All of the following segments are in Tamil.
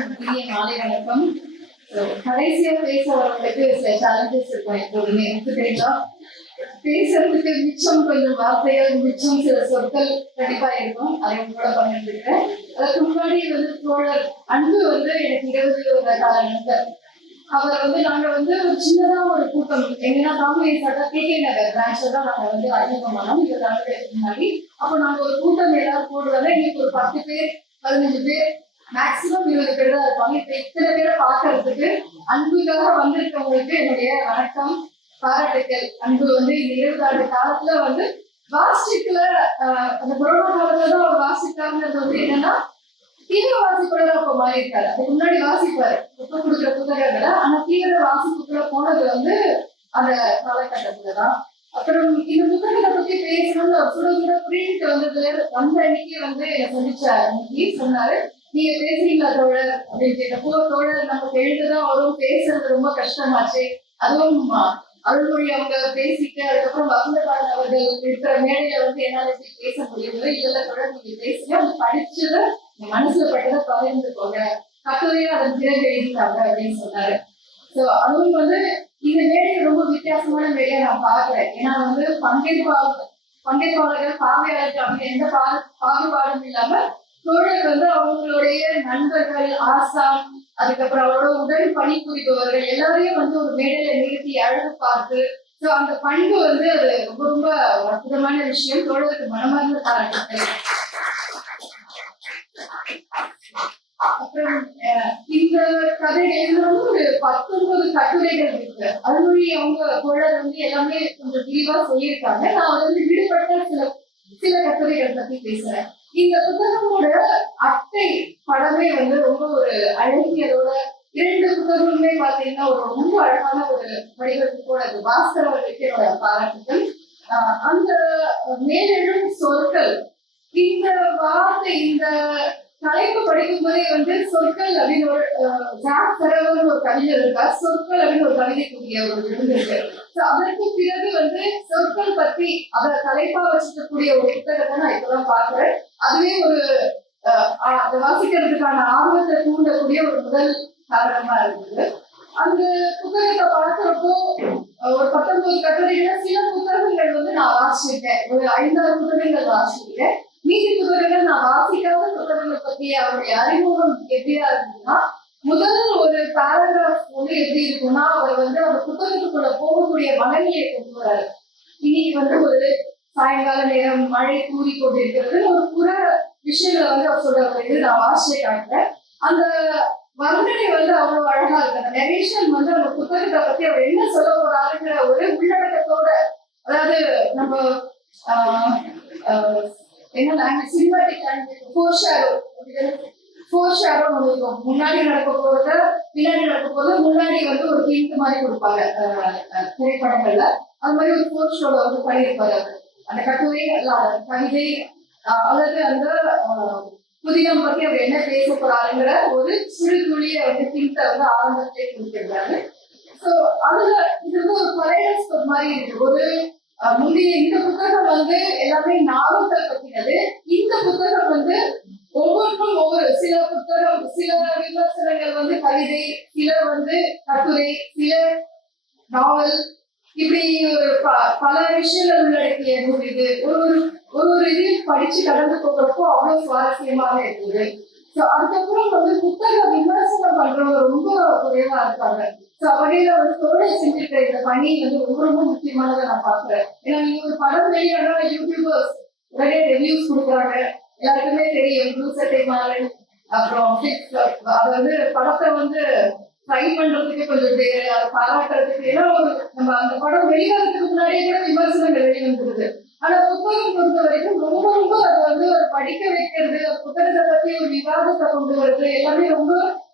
இனிய மாலை வணக்கம் கடைசியா பேச வரவங்களுக்கு சில சேலஞ்சஸ் இருக்கும் எப்போதுமே. எனக்கு தெரியுமா பேசுறதுக்கு மிச்சம் கொஞ்சம் வார்த்தைகள் மிச்சம் சில சொற்கள் கண்டிப்பா இருக்கும். அதை உங்களோட பண்ணிருக்கேன் அதுக்கு முன்னாடி வந்து தோழர் அன்பு வந்து எனக்கு இருபது ஒரு கால நண்பர் அவர் வந்து நாங்க வந்து ஒரு சின்னதா ஒரு கூட்டம். எங்கன்னா தாமரை சாட்டா கே கே நகர் பிரான்ச்ல தான் நாங்க வந்து அறிமுகமானோம். இருபது ஆண்டுகளுக்கு முன்னாடி. அப்போ நாங்க ஒரு கூட்டம் ஏதாவது போடுறதால எங்களுக்கு ஒரு பத்து பேர் பதினஞ்சு பேர் மேக்சிமம் இருபது பேர் தான் இருப்பாங்க. இப்ப இத்தனை பேரை பார்க்கறதுக்கு அன்புக்காக வந்திருக்கவங்களுக்கு என்னுடைய வணக்கம். பாராட்டுக்கள். அன்பு வந்து இந்த இருபது ஆண்டு காலத்துல வந்து வாசிக்கல அந்த கொரோனா காலத்துல தான் அவர் வாசிக்காங்கிறது வந்து என்னன்னா தீவிர வாசிப்பாளர் அப்ப மாறியிருக்காரு. அதுக்கு முன்னாடி வாசிப்பாரு. புத்தகம் கொடுக்குற புத்தகங்களை ஆனா தீவிர வாசிப்புக்குள்ள போனது வந்து அந்த காலகட்டத்துலதான் அப்புறம் இந்த புத்தகத்தை பத்தி பேசணும்னு சுட சுட பிரிண்ட் வந்ததுல வந்த அன்னைக்கு வந்து சந்திச்சார். அன்னைக்கு சொன்னாரு நீங்க பேசுறீங்களா தோழர்? அப்படின்னு கேட்டப்போ தோழர் நமக்கு எழுதுதான் அவரும் பேசுறது ரொம்ப கஷ்டமாச்சு. அதுவும் அருள்மொழி அவங்க பேசிட்டு அதுக்கப்புறம் வசந்தபாலன் அவர்கள் இருக்கிற மேடையில வந்து என்னால எப்படி பேச முடியல இல்ல தொடர் நீங்க பேசுங்க. அவங்க படிச்சதை உங்க மனசுல பட்டதை பகிர்ந்துக்கோங்க. கட்டுரையா அதன் பிறகு எழுதிட்டாங்க அப்படின்னு சொன்னாரு. சோ அதுவும் வந்து இந்த மேடை ரொம்ப வித்தியாசமான மேடையை நான் பாக்குறேன் ஏன்னா வந்து பங்கேற்பாளர் பங்கேற்பாளர்கள் பார்வையாளர்கள் அப்படின்னு எந்த பா- பாகுபாடும் இல்லாம தோழர் வந்து அவங்களுடைய நண்பர்கள் ஆசாம் அதுக்கப்புறம் அவரோட உடல் பணிபுரிபவர்கள் எல்லாரையும் வந்து ஒரு மேடையில நிறுத்தி அழகு பார்த்து ஸோ அந்த பண்பு வந்து அது ரொம்ப ரொம்ப அற்புதமான விஷயம். தோழருக்கு மனமார்ந்த பாராட்டுகள் அப்புறம் இந்த கதைகள் வந்து ஒரு பத்தொன்பது கட்டுரைகள் இருக்கு. அதுமொழி அவங்க தோழர் வந்து எல்லாமே கொஞ்சம் விரிவா சொல்லியிருக்காங்க. நான் வந்து விடுபட்ட சில சில கட்டுரைகள் பத்தி பேசுறேன். இந்த புத்தகமோட அட்டை படமே வந்து ரொம்ப ஒரு அழகியதோட இரண்டு புத்தகங்களுமே பாத்தீங்கன்னா ஒரு ரொம்ப அழகான ஒரு வடிவத்துக்கோட அது பாஸ்கர் அவர்களுக்கு என்னோட பாராட்டுகள். அந்த மேலெழும் சொற்கள் இந்த வார்த்தை இந்த தலைப்பு படிக்கும் போதே வந்து சொற்கள் அப்படின்னு ஒரு ஜாக் ஒரு கவிஞர் இருக்கா? சொற்கள் அப்படின்னு ஒரு கவிதைக்குரிய ஒரு இருந்திருக்கு அதற்கு பிறகு வந்து சொற்கள் பத்தி அவர் தலைப்பா வச்சிருக்கக்கூடிய ஒரு புத்தகத்தை நான் இப்பதான் பாக்குறேன் அதுவே ஒரு அதை வாசிக்கிறதுக்கான ஆர்வத்தை தூண்டக்கூடிய ஒரு முதல் காரணமா இருக்குது. அந்த புத்தகத்தை பார்க்கிறப்போ ஒரு பத்தொன்பது கட்டுரைகள் சில புத்தகங்கள் வந்து நான் வாசிச்சிருக்கேன். ஒரு ஐந்தாறு புத்தகங்கள் வாசிச்சிருக்கேன் மீதி புத்தகங்கள் நான் வாசிக்காத புத்தகங்களை பத்தி அவருடைய அறிமுகம் எப்படியா இருந்ததுன்னா முதல் ஒரு பேராகிராஃப் வந்து எப்படி இருக்கும்னா அவர் வந்து அந்த புத்தகத்துக்குள்ள போகக்கூடிய மனநிலையை கொண்டு வராரு. இன்னைக்கு வந்து ஒரு சாயங்கால நேரம் மழை கூறி கொண்டிருக்கிறது. ஒரு புற விஷயங்களை வந்து அவர் சொல்ற இது நான் வாசிச்சே காட்டுறேன். அந்த வர்ணனை வந்து அவ்வளவு அழகா இருக்கு. அந்த நெரேஷன் வந்து அந்த புத்தகத்தை பத்தி அவர் என்ன சொல்ல போறாருங்கிற ஒரு உள்ளடக்கத்தோட அதாவது நம்ம என்னன்னா ஆஹ், சினிமாட்டிக் லாங்குவேஜ் ஃபோர் ஷேரோ ஃபோர் ஷேரோ இருக்கும். முன்னாடி நடக்க போறத பின்னாடி நடக்க போறது முன்னாடி வந்து ஒரு ஹிண்ட் மாதிரி கொடுப்பாங்க. திரைப்படங்கள்ல. அது மாதிரி ஒரு ஃபோர் ஷோல வந்து பண்ணியிருப்பாரு அந்த கட்டுரை அல்ல கவிதை அல்லது அந்த புதினம் பத்தி அவர் என்ன பேச போறாருங்கிற ஒரு சிறு துளிய வந்து ஹிண்ட வந்து ஆரம்பத்தை கொடுத்திருக்காரு ஸோ அதுல இது வந்து ஒரு பழைய மாதிரி இருக்கு. ஒரு முந்தைய இந்த புத்தகம் வந்து எல்லாமே நாவல்கள் பற்றினது இந்த புத்தகம் வந்து ஒவ்வொன்றும் ஒவ்வொரு சில புத்தகம் சில விமர்சனங்கள் வந்து கவிதை சில வந்து கட்டுரை சில நாவல். இப்படி ஒரு ப- பல விஷயங்கள் உள்ளடக்கிய நூல் இது. ஒரு ஒரு ஒரு ஒரு இதையும் படிச்சு கடந்து போகிறப்போ அவ்வளவு சுவாரஸ்யமாக இருக்குது அதுக்கப்புறம் வந்து புத்தக விமர்சனம் பண்றவங்க ரொம்ப குறைவா இருப்பாங்க. ஸோ வகையில வந்து தொழில் செஞ்சுட்டு இந்த பணி வந்து ரொம்ப ரொம்ப முக்கியமானதை நான் பாக்குறேன் ஏன்னா நீங்க ஒரு படம் வெளியானா யூடியூபர்ஸ் நிறைய ரிவ்யூஸ் கொடுக்குறாங்க. எல்லாருக்குமே தெரியும் ப்ளூ மாறன் அப்புறம் அது வந்து படத்தை வந்து ட்ரை பண்றதுக்கு கொஞ்சம் பேரு அதை பாராட்டுறதுக்கு. ஏன்னா ஒரு நம்ம அந்த படம் வெளியாகிறதுக்கு முன்னாடியே கூட விமர்சனங்கள் வெளிவந்துருது. ஆனா புத்தகம் பொறுத்த வரைக்கும் ரொம்ப ரொம்ப அது வந்து ஒரு படிக்க வைக்கிறது புத்தகத்தை பத்தி ஒரு விவாதத்தை கொண்டு வருது எல்லாமே ரொம்ப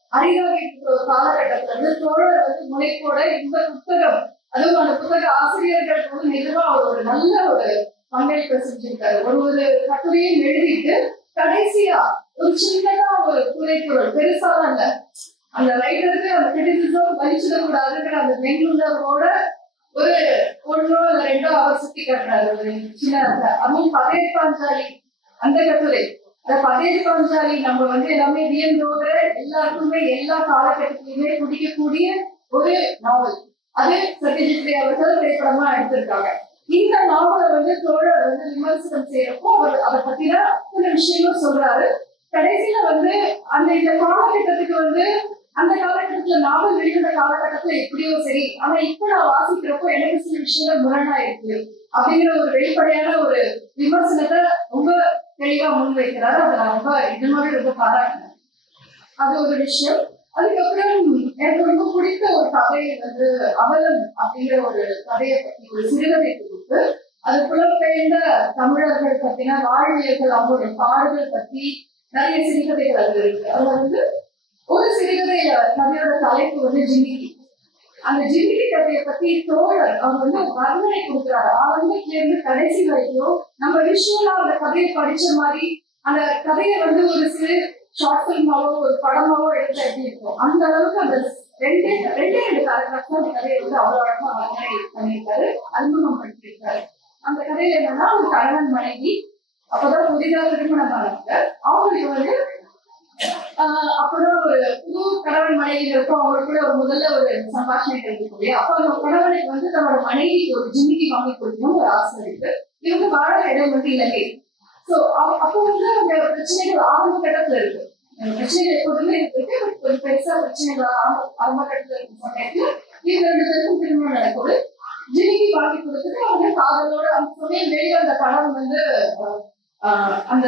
அரிதாக இருக்கிற ஒரு காலகட்டத்துல. வந்து தோழர் வந்து முனைப்போட இந்த புத்தகம் அதுவும் அந்த புத்தக ஆசிரியர்கள் வந்து நிஜமா அவர் ஒரு நல்ல ஒரு பங்களிப்பை செஞ்சிருக்காரு. ஒரு ஒரு கட்டுரையும் எழுதிட்டு கடைசியா ஒரு சின்னதா ஒரு குறைக்குறள் பெருசாலாம் இல்ல. அந்த ரைட்டருக்கு அந்த கிரிட்டிசிசம் வலிச்சிடக்கூடாதுங்கிற அந்த பெங்களூரோட ஒரு ஒன்றோ இல்ல ரெண்டோ அவர் சுத்தி கட்டுறாரு ஒரு சின்ன அதுவும் பதே பாஞ்சாலி அந்த கட்டுரை. அந்த பதேஜ் பாஞ்சாலி நம்ம வந்து எல்லாமே வியந்தோட எல்லாருக்குமே எல்லா காலகட்டத்திலுமே குடிக்கக்கூடிய ஒரு நாவல் அது சத்யஜித் ரே அவர்கள் திரைப்படமா எடுத்திருக்காங்க. இந்த நாவலை வந்து தோழர் வந்து விமர்சனம் செய்யறப்போ அவர் அதை பத்தின அத்தனை விஷயங்களும் சொல்றாரு. கடைசியில வந்து அந்த இந்த காலகட்டத்துக்கு வந்து அந்த காலகட்டத்துல நாவல் வெளியிட காலகட்டத்துல எப்படியோ சரி ஆனா இப்ப நான் வாசிக்கிறப்போ எனக்கு சில விஷயங்கள் முரணா இருக்கு அப்படிங்கிற ஒரு வெளிப்படையான ஒரு விமர்சனத்தை ரொம்ப தெளிவா முன்வைக்கிறாரு அதை நான் ரொம்ப இதனால ரொம்ப பாராட்டினேன் அது ஒரு விஷயம். அதுக்கப்புறம் எனக்கு ரொம்ப பிடித்த ஒரு கதை வந்து அவலம் அப்படிங்கிற ஒரு கதையை பத்தி ஒரு சிறுகதை தொகுப்பு அது புலம்பெயர்ந்த தமிழர்கள் பத்தினா வாழ்வியர்கள் அவங்களுடைய பாடுகள் பத்தி நிறைய சிறுகதைகள் அது இருக்கு. அதுல வந்து ஒரு சிறுகதையில கதையோட தலைப்பு வந்து ஜிமிக்கி. அந்த ஜிமிக்கி கதையை பத்தி தோழர் அவர் வந்து வர்ணனை கொடுக்குறாரு. ஆரம்பத்துல இருந்து கடைசி வரைக்கும் நம்ம விஷுவலா அந்த கதையை படிச்ச மாதிரி அந்த கதையை வந்து ஒரு சிறு ஷார்ட் ஃபிலிமாவோ ஒரு படமாவோ எடுத்து எப்படி இருக்கும் அந்த அளவுக்கு அந்த ரெண்டே ரெண்டே ரெண்டு பேராகிராஃப் அந்த கதையை வந்து அவ்வளவு அழகா வர்ணனை பண்ணியிருக்காரு அறிமுகம் பண்ணியிருக்காரு. அந்த கதையில என்னன்னா ஒரு கணவன் மனைவி அப்பதான் புதிதாக திருமணம் ஆனாங்க அவங்களுக்கு வந்து அப்புறம் ஒரு புது கணவன் மனைவி இருக்கும் அவங்களுக்குள்ள ஒரு முதல்ல ஒரு சம்பாஷணை கிடைக்கும் இல்லையா அப்ப அந்த கணவனுக்கு வந்து தன்னோட மனைவிக்கு ஒரு ஜிமிக்கி வாங்கி கொடுக்கணும் ஒரு ஆசை இருக்கு. இவங்க வாழ இடம் வந்து இலங்கை. ஸோ அப்போ வந்து அந்த பிரச்சனைகள் ஆரம்ப கட்டத்துல இருக்கு. பிரச்சனைகள் எப்போதுமே இருக்கு. ஒரு பெருசா பிரச்சனைகள் ஆரம்ப கட்டத்துல இருக்கும் சமயத்துல இவங்க ரெண்டு பேருக்கும் திருமணம் நடக்குது. ஜிமிக்கி வாங்கி கொடுத்துட்டு அவங்க காதலோட அந்த சமயம் வெளியே அந்த படம் வந்து அந்த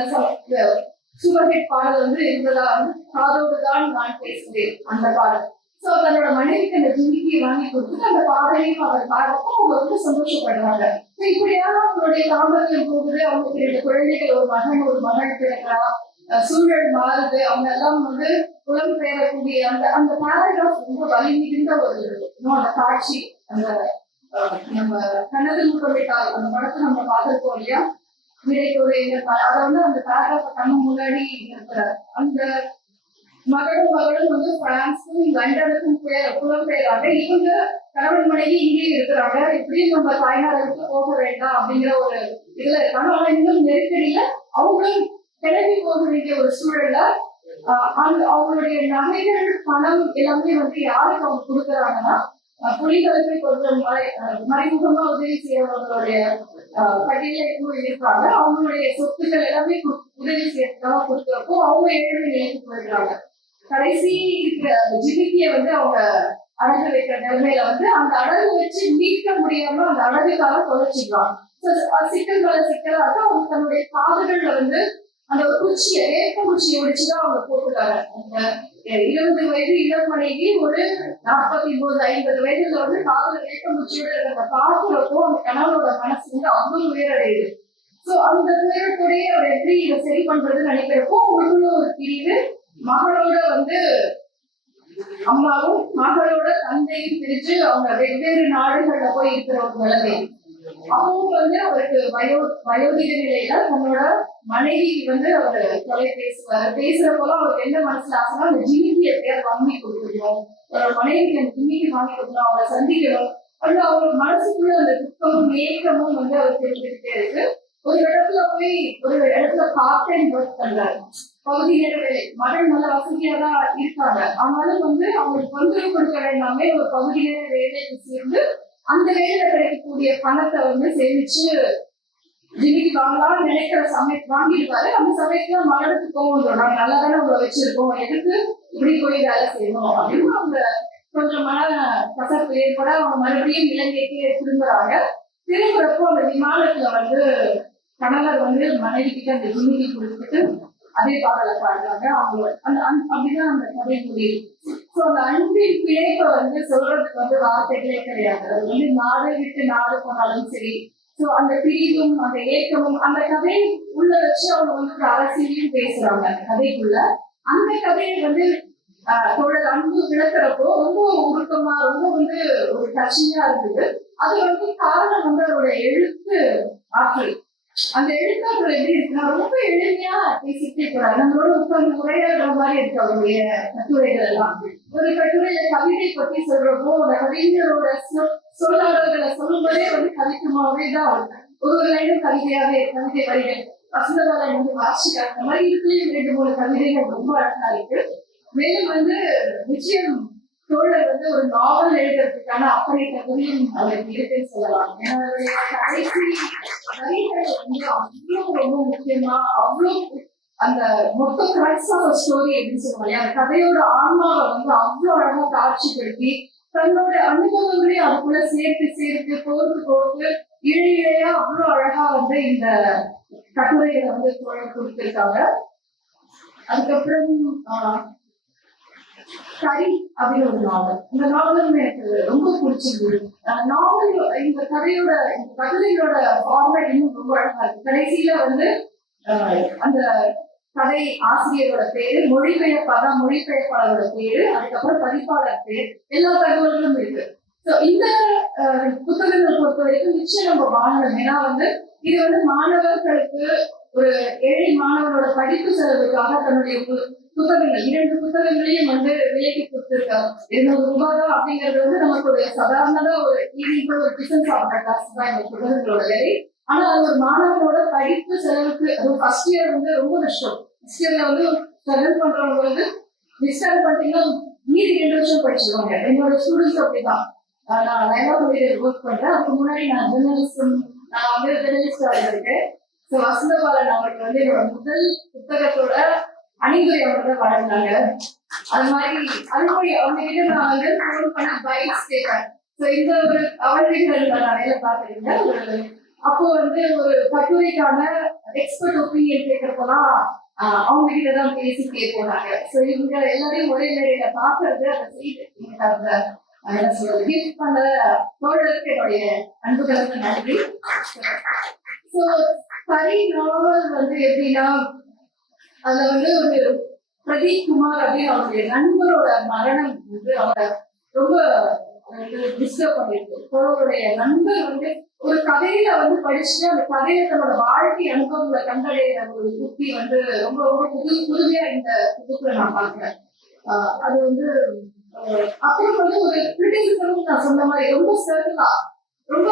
சூப்பர் ஹிட் பாடல் வந்து இருந்ததா வந்து காதோடு தான் நான் பேசுகிறேன் அந்த பாடல். சோ தன்னோட மனைவிக்கு அந்த ஜிமிக்கி வாங்கி கொடுத்துட்டு அந்த பாடலையும் அவர் பாடப்போ அவங்க ரொம்ப சந்தோஷப்படுறாங்க. So இப்படியாக அவங்களுடைய தாம்பத்தியம் போகுது அவங்களுக்கு ரெண்டு குழந்தைகள் ஒரு மகன் ஒரு மகள் பிறக்கிறா சூழல் மாறுது அவங்க எல்லாம் வந்து புலம்பெயரக்கூடிய அந்த அந்த பேராகிராஃப் ரொம்ப வலி மிகுந்த ஒரு அந்த காட்சி அந்த நம்ம கனவு முகமிட்டால் அந்த படத்தை நம்ம பார்த்துருக்கோம் இல்லையா? விடைக்கொரு அதை வந்து அந்த பேராகிராஃப் கண்ணு முன்னாடி இருக்கிறார் அந்த மகளும் மகளும் வந்து பிரான்ஸுக்கும் லண்டனுக்கும் புய- புலம்பெயராங்க இவங்க கணவன் மனைவி இங்கேயே இருக்கிறாங்க. இப்படியும் நம்ம தாய்நாடுக்கு போக வேண்டாம் அப்படிங்கிற ஒரு இதுல இருக்காங்க. ஆனா இன்னும் நெருக்கடியில அவங்களும் கிளம்பி போக வேண்டிய ஒரு சூழல்ல ஆஹ் அந்த அவங்களுடைய நகைகள் பணம் எல்லாமே வந்து யாருக்கு அவங்க கொடுக்குறாங்கன்னா புலிகளுக்கு கொஞ்சம் மறைமுகமா உதவி செய்யறவங்களுடைய ஆஹ் பட்டியல இன்னும் இருக்காங்க. அவங்களுடைய சொத்துக்கள் எல்லாமே கு- உதவி செய்யறதுக்காக கொடுக்குறப்போ அவங்க ஏழை நிலைக்கு போயிடுறாங்க. கடைசி இருக்கிற ஜிமிக்கிய வந்து அவங்க அடகு வைக்கிற நிலைமையில வந்து அந்த அடகு வச்சு மீட்க முடியாம அந்த அடகுக்காக தொலைச்சிடுறாங்க. So, அது சிக்கல் மேல அவங்க தன்னுடைய காதுகள்ல வந்து அந்த ஒரு குச்சியை வேப்ப குச்சியை ஒடிச்சுதான் அவங்க போட்டுக்காங்க அந்த இருபது வயது இளம் மனைவி ஒரு நாற்பத்தி ஒன்பது ஐம்பது வயதுல வந்து காதல வேப்ப குச்சியோட இருக்கிற பாக்குறப்போ அந்த கணவனோட மனசு வந்து அவ்வளவு உயரடையுது. சோ அந்த துயரத்தோடய அவர் எப்படி இதை சரி பண்றதுன்னு நினைக்கிறப்போ உள்ள ஒரு பிரிவு மகளோட வந்து அம்மாவும் மகளோட தந்தையும் பிரிச்சு அவங்க வெவ்வேறு நாடுகள்ல போய் இருக்கிற ஒரு நிலைமை. அப்பவும் வந்து அவருக்கு வயோ வயோதிக நிலையில தன்னோட மனைவி வந்து அவர் தொலை பேசுவார் பேசுறப்போலாம் அவருக்கு என்ன மனசுல ஆசைனா அந்த ஜிமிக்கி எப்படியாவது வாங்கி கொடுத்துருவோம் மனைவி மனைவிக்கு வாங்கி கொடுக்கணும் அவளை சந்திக்கணும் அது அவங்க மனசுக்குள்ள அந்த துக்கமும் ஏக்கமும் வந்து அவர் தெரிஞ்சுக்கிட்டே இருக்கு. ஒரு இடத்துல போய் ஒரு இடத்துல பார்ட் டைம் ஒர்க் பண்றாரு. பகுதி நேர வேலை மகள் நல்ல வசதியா தான் இருக்காங்க. ஆனாலும் வந்து அவங்களுக்கு தொந்தரவு கொடுக்க வேண்டாமே ஒரு பகுதி நேர வேலைக்கு சேர்ந்து அந்த வேலையில கிடைக்கக்கூடிய பணத்தை வந்து சேமிச்சு ஜிமிக்கு வாங்கலாம் நினைக்கிற சமயத்து வாங்கிடுவாரு. அந்த சமயத்துல மகளுக்கு கோவம் வந்துடும் நாங்க நல்லா தானே உங்களை வச்சிருக்கோம். எதுக்கு இப்படி போய் வேலை செய்யணும் அப்படின்னு அவங்க கொஞ்சமான கசப்பு ஏற்பட அவங்க மறுபடியும் இலங்கைக்கு திரும்புறாங்க. திரும்புறப்போ அந்த விமானத்துல வந்து கணவர் வந்து மனைவி கிட்ட அந்த ஜிமிக்கி கொடுத்துட்டு அதே பாடலை பாடுறாங்க. அவங்க அந்த அந் அப்படிதான் அந்த கதை முடியும் ஸோ அந்த அன்பின் பிழைப்பை வந்து சொல்றதுக்கு வந்து வார்த்தைகளே கிடையாது. அது வந்து நாடு விட்டு நாடு போனாலும் சரி. ஸோ அந்த பிரிவும் அந்த ஏக்கமும் அந்த கதை உள்ள வச்சு அவங்க வந்து ஒரு அரசியலையும் பேசுறாங்க. அந்த கதைக்குள்ள அந்த கதையை வந்து தோழர் அன்பு விளக்குறப்போ ரொம்ப உருக்கமா ரொம்ப வந்து ஒரு டச்சிங்கா இருந்தது. அது வந்து காரணம் வந்து அவரோட எழுத்து ஆற்றல். அந்த எழுத்தாற்றல் எப்படி இருக்குன்னா ரொம்ப எளிமையா பேசிட்டே போறாரு. நம்மளோட உட்கார்ந்து உரையாடுற மாதிரி இருக்கு அவருடைய கட்டுரைகள் எல்லாம். ஒரு கட்டுரையில கவிதை பத்தி சொல்றப்போ அந்த கவிஞரோட சொ- சொல்லும்போதே வந்து கவிக்குமாவே தான் ஒரு ஒரு லைனும் கவிதையாவே கவிதை வரிகள். வசந்தபாலன் வந்து வாசிக்கிறார் அந்த மாதிரி இதுக்குள்ளேயும் ரெண்டு மூணு கவிதைகள் ரொம்ப அழகா இருக்கு. மேலும் வந்து நிச்சயம் தோழர் வந்து ஒரு நாவல் எழுதுறதுக்கான அப்படி தகுதியும் அவருக்கு இருக்குன்னு சொல்லலாம். ஏன்னா அவருடைய கடைசி வரிகள் வந்து அவ்வளவு ரொம்ப முக்கியமா அவ்வளவு அந்த மொத்த கிரக்ஸ் ஆஃப் ஸ்டோரி அப்படின்னு சொல்லுவாங்க அந்த கதையோட ஆன்மாவை வந்து அவ்வளவு அழகா காட்சிப்படுத்தி தன்னோட அனுபவங்களையும் அதுக்குள்ள சேர்த்து சேர்த்து கோர்த்து கோர்த்து இழை இழையா அவ்வளவு அழகா வந்து இந்த கட்டுரையை வந்து தோழர் கொடுத்திருக்காங்க. அதுக்கப்புறம் கரி அப்படின்னு ஒரு நாவல். இந்த நாவலும் எனக்கு ரொம்ப பிடிச்சிருந்தது. நாவல் இந்த கதையோட இந்த கட்டுரையோட ஃபார்மேட் இன்னும் ரொம்ப அழகா இருக்கு. கடைசியில வந்து அந்த கதை ஆசிரியரோட பேரு மொழிபெயர்ப்பாதான் மொழிபெயர்ப்பாளரோட பேரு அதுக்கப்புறம் பதிப்பாளர் பேர் எல்லா தகவல்களும் இருக்கு. ஸோ இந்த புத்தகங்களை பொறுத்த வரைக்கும் நிச்சயம் நம்ம வாங்கணும். ஏன்னா வந்து இது வந்து மாணவர்களுக்கு ஒரு ஏழை மாணவனோட படிப்பு செலவுக்காக தன்னுடைய புத்தகங்கள் இரண்டு புத்தகங்களையும் வந்து விலைக்கு கொடுத்திருக்காங்க. இருநூறு ரூபாய் தான் அப்படிங்கிறது வந்து நமக்கு ஒரு சாதாரணதா ஒரு இப்போ ஒரு டிஃபன் சாப்பிட்ற காசு தான் இந்த புத்தகங்களோட விலை. ஆனா அது ஒரு மாணவனோட படிப்பு செலவுக்கு அது ஃபர்ஸ்ட் இயர் வந்து ரொம்ப கஷ்டம். ஃபர்ஸ்ட் இயர்ல வந்து ஸ்ட்ரகிள் பண்றவங்க வந்து டிஸ்டார்ட் பண்ணிட்டீங்கன்னா மீதி ரெண்டு வருஷம் படிச்சிருவாங்க. என்னோட ஸ்டூடெண்ட்ஸ் அப்படிதான். நான் லைவா ஒர்க் பண்றேன். அதுக்கு முன்னாடி நான் ஜெர்னலிசம் நான் வந்து ஜெர்னலிஸ்டா வந்திருக்கேன் ஸோ வசந்தபாலன் அவருக்கு வந்து என்னோட முதல் புத்தகத்தோட அணிந்துரை அவங்க தான் வழங்கினாங்க. அது மாதிரி அது அவங்க கிட்ட நான் வந்து ஃபோன் பண்ணி பைக்ஸ் கேட்பேன் ஸோ இந்த ஒரு அவர்களுக்கு நான் வேலை பார்த்துருந்தேன் ஒரு அப்போ வந்து ஒரு கட்டுரைக்கான எக்ஸ்பர்ட் ஒப்பீனியன் கேட்கறப்பெல்லாம் அவங்க கிட்ட தான் பேசி கேட்போனாங்க ஸோ இவங்க எல்லாரையும் ஒரே மேடையில பாக்குறது அந்த செய்தி என்ன சொல்றது கிஃப்ட் பண்ண தோழருக்கு என்னுடைய அன்பு நன்றி. ஸோ கரி நாவல் வந்து எப்படின்னா அதுல வந்து ஒரு பிரதீப் குமார் அப்படின்னு அவருடைய நண்பரோட மரணம் வந்து அவரை ரொம்ப டிஸ்டர்ப் பண்ணிருக்கு. அவருடைய நண்பர் வந்து ஒரு கதையில வந்து படிச்சுட்டு அந்த கதையில தன்னோட வாழ்க்கை அனுபவங்களை கண்டடைகிற ஒரு புத்தி வந்து ரொம்ப ரொம்ப புது புதுமையா இந்த புதுக்குள்ள நான் பாக்குறேன் அது வந்து அப்புறம் வந்து ஒரு கிரிட்டிசிசம் நான் சொன்ன மாதிரி ரொம்ப சர்க்கிளா ரொம்ப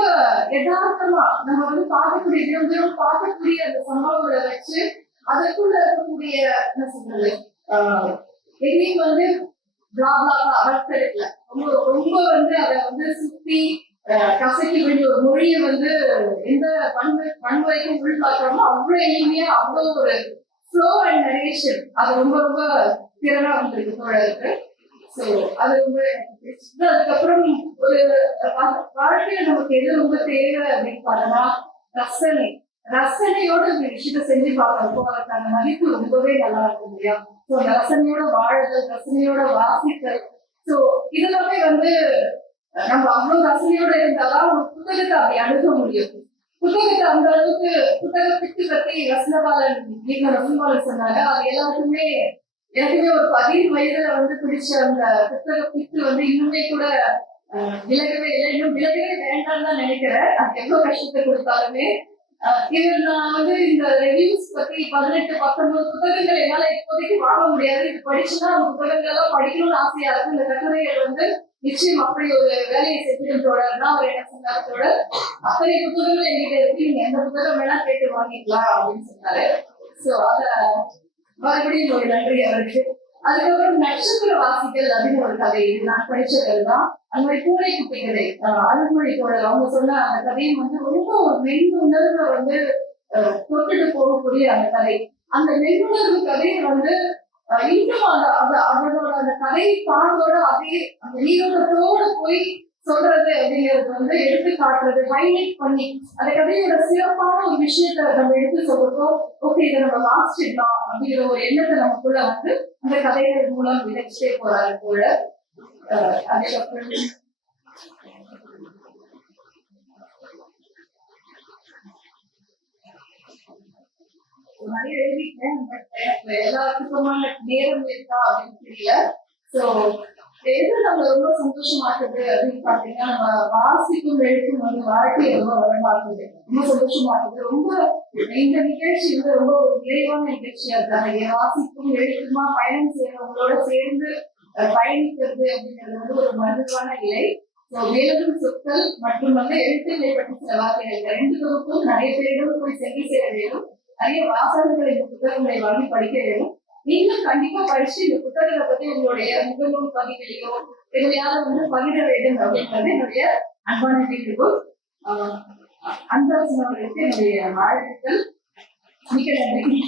யதார்த்தமா நம்ம வந்து பார்க்கக்கூடிய தினம் தினம் பார்க்கக்கூடிய அந்த சம்பவங்களை வச்சு அதற்குள்ள இருக்கக்கூடிய என்ன சொல்றது? எதையும் வந்து பிளாபிளாக அவர்த்தெடுக்கல ரொம்ப ரொம்ப வந்து அதை வந்து சுத்தி கசக்கி வேண்டிய ஒரு மொழியை வந்து எந்த வன்முறை வன்முறைக்கும் உள் பார்க்கறோமோ அவ்வளவு எளிமையா அவ்வளவு ஒரு ஃப்ளோ அண்ட் நரேஷன் அது ரொம்ப ரொம்ப திறனா வந்திருக்கு தோழருக்கு அது ரொம்ப அதுக்கப்புறம் ஒரு வாழ்க்கையில நமக்கு எது ரொம்ப தேவை அப்படின்னு பார்த்தோம்னா ரசனை. ரசனையோட இந்த விஷயத்த செஞ்சு பார்க்கறப்போ அதுக்கான மதிப்பு ரொம்பவே நல்லா இருக்கும் இல்லையா? ஸோ ரசனையோட வாழுதல் ரசனையோட வாசித்தல். ஸோ இதெல்லாமே வந்து நம்ம அவ்வளவு ரசனையோட இருந்தாலும் ஒரு புத்தகத்தை அப்படி அணுக முடியும். புத்தகத்தை அந்த அளவுக்கு புத்தகத்துக்கு பத்தி ரசனபாலன் வீட்டுல ரசனபாலன் சொன்னாங்க. அது எல்லாருக்குமே எனக்குமே ஒரு பகிர் வயதுல வந்து பிடிச்ச அந்த புத்தக பித்து வந்து இன்னுமே கூட விலகவே இல்லை. இன்னும் விலகவே வேண்டாம்னு தான் நினைக்கிறேன். அது எவ்வளவு கஷ்டத்தை கொடுத்தாலுமே இவர் நான் வந்து இந்த ரிவ்யூஸ் பத்தி பதினெட்டு பத்தொன்பது புத்தகங்கள் என்னால இப்போதைக்கு வாங்க முடியாது. இது படிச்சுன்னா புத்தகங்கள் எல்லாம் படிக்கணும்னு ஆசையா இருக்கு. இந்த கட்டுரைகள் வந்து நிச்சயம் அப்படி ஒரு வேலையை செஞ்சிடும் தொடர்னா அவர் என்ன சொன்னார் அத்தனை புத்தகங்கள் என்கிட்ட இருக்கு. நீங்க எந்த புத்தகம் வேணா கேட்டு வாங்கிக்கலாம் அப்படின்னு சொன்னாரு. சோ அத மறுபடியும் ஒரு நன்றி அவருக்கு. அதுக்கப்புறம் நட்சத்திர வாசிகள் அப்படின்னு ஒரு கதை நான் படிச்சது தான். அந்த மாதிரி கூடை குட்டி கதை அருள்மொழி கோடல் அவங்க சொன்ன அந்த கதையும் வந்து ரொம்ப ஒரு மென் வந்து தொட்டுட்டு போகக்கூடிய அந்த கதை. அந்த மென்னுணர்வு கதையை வந்து இன்னும் அந்த அந்த அவரோட அந்த கதை பாடோட அதே அந்த நீரோட்டத்தோட போய் சொல்றது அப்படிங்கிறது வந்து எடுத்து காட்டுறது ஹைலைட் பண்ணி அந்த கதையோட சிறப்பான ஒரு விஷயத்த நம்ம எடுத்து சொல்றப்போ ஓகே இதை நம்ம வாசிச்சிடலாம் அப்படிங்கிற ஒரு எண்ணத்தை நமக்குள்ள வந்து அந்த கதைகள் மூலம் விதைச்சிட்டே போறாரு போல. அதுக்கப்புறம் நிறைய எழுதிட்டேன் பட் எனக்கு எல்லாத்துக்குமான நேரம் இருக்கா அப்படின்னு தெரியல. ஸோ எது நம்ம ரொம்ப சந்தோஷமாக்குது அப்படின்னு பாத்தீங்கன்னா நம்ம வாசிக்கும் எழுத்தும் வந்து வாழ்க்கையை ரொம்ப வளமாக்குது. ரொம்ப சந்தோஷமாக்குது. ரொம்ப இந்த நிகழ்ச்சி வந்து ரொம்ப ஒரு விரைவான நிகழ்ச்சியா இருக்காங்க வாசிக்கும் எழுத்துமா பயணம் செய்யறவங்களோட சேர்ந்து பயணிக்கிறது அப்படிங்கிறது வந்து ஒரு மகிழ்வான நிலை. ஸோ மேலும் சொற்கள் மற்றும் வந்து எழுத்துக்களை பற்றி சில வார்த்தைகள். ரெண்டு தொகுப்பும் நிறைய பேரிடம் போய் சென்று சேர வேண்டும். நிறைய வாசகர்களை இந்த புத்தகங்களை வாங்கி படிக்க வேண்டும். நீங்கள் கண்டிப்பா படிச்சு இந்த புத்தகத்தை பத்தி உங்களுடைய முகநூல் பதிவிலையோ எதையாவது வந்து பகிர வேண்டும் அப்படின்றது என்னுடைய அன்பான கேட்டுக்கும் அந்த அவர்களுக்கு என்னுடைய வாழ்த்துக்கள். மிக நன்றி.